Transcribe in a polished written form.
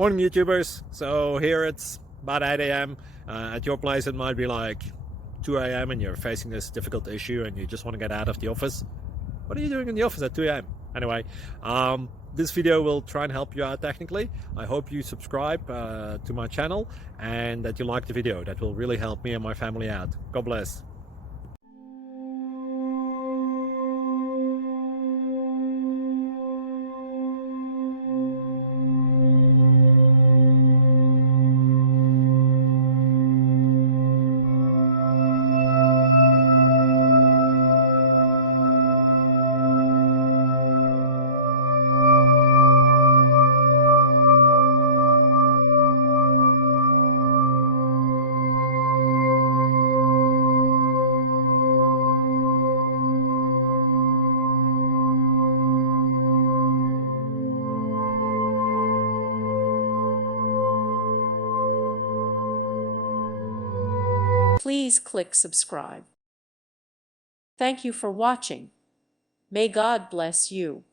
Morning, YouTubers. So here it's about 8 a.m. At your place, it might be like 2 a.m. and you're facing this difficult issue and you just want to get out of the office. What are you doing in the office at 2 a.m.? Anyway, this video will try and help you out technically. I hope you subscribe to my channel and that you like the video. That will really help me and my family out. God bless. Please click subscribe. Thank you for watching. May God bless you.